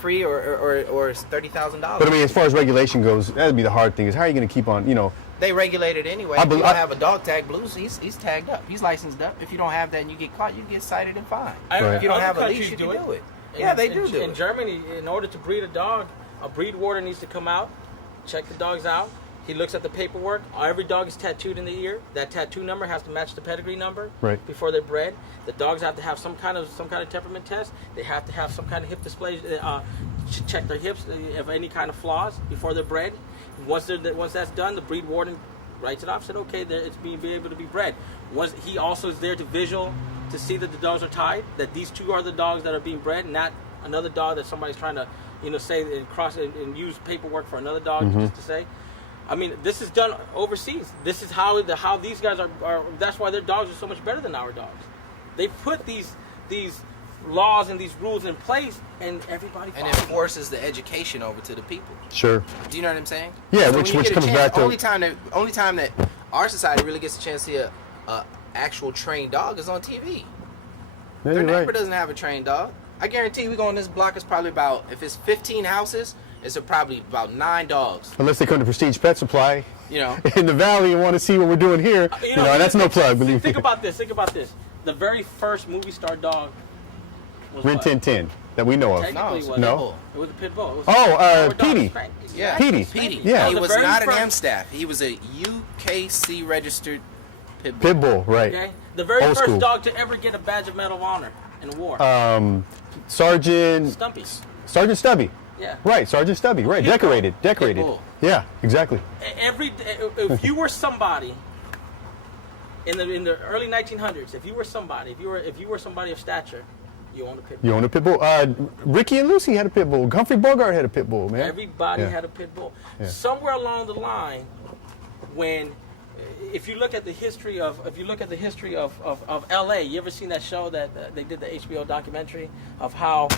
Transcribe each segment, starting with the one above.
free or it's $30,000. But I mean, as far as regulation goes, that'd be the hard thing. Is how are you going to keep on? They regulate it anyway. If you don't have a dog tag, Blues, he's tagged up. He's licensed up. If you don't have that and you get caught, you get cited and fined. Right. If you don't have a leash, you can do it. Yeah, they do it. In Germany, in order to breed a dog, a breed warden needs to come out, check the dogs out. He looks at the paperwork. Every dog is tattooed in the ear. That tattoo number has to match the pedigree number before they're bred. The dogs have to have some kind of temperament test. They have to have some kind of hip display. Check their hips if any kind of flaws before they're bred. Once that's done, the breed warden writes it off. Said okay, it's being able to be bred. He also is there to see that the dogs are tied. That these two are the dogs that are being bred, not another dog that somebody's trying to say and cross and use paperwork for another dog just to say. I mean, this is done overseas. This is how these guys are. That's why their dogs are so much better than our dogs. They put these laws and these rules in place, and everybody follows. And it forces the education over to the people. Sure. Do you know what I'm saying? Yeah, so which comes back to only time that our society really gets a chance to see a actual trained dog is on TV. Yeah, Their neighbor right. doesn't have a trained dog. I guarantee we go on this block is probably about, if it's 15 houses, it's probably about 9 dogs. Unless they come to Prestige Pet Supply, in the valley and want to see what we're doing here. That's no plug. Believe me. Think about this. The very first movie star dog was Rin Tin Tin that we know of. No, it was a pit bull. Petey. Yeah, Petey. Yeah. He was not an M-Staff. He was a UKC registered pit bull. Pit bull, right. Okay. The very Old first school. dog to ever get a badge of Medal of Honor in war. Sergeant Stubby. Yeah. Right, Sergeant Stubby. Right, decorated. bull. Yeah, exactly. If you were somebody in the early 1900s, if you were somebody of stature, you owned a pit bull. You own a pit bull. Ricky and Lucy had a pit bull. Humphrey Bogart had a pit bull, man. Everybody had a pit bull. Yeah. Somewhere along the line, if you look at the history of L.A., you ever seen that show that they did the HBO documentary of how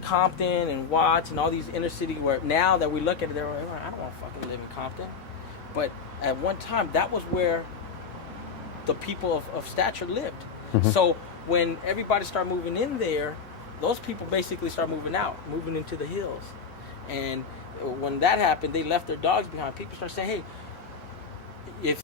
Compton and Watts and all these inner city where now that we look at it, they're like, I don't want to fucking live in Compton. But at one time, that was where the people of stature lived. Mm-hmm. So when everybody started moving in there, those people basically start moving out, moving into the hills. And when that happened, they left their dogs behind. People start saying, hey, if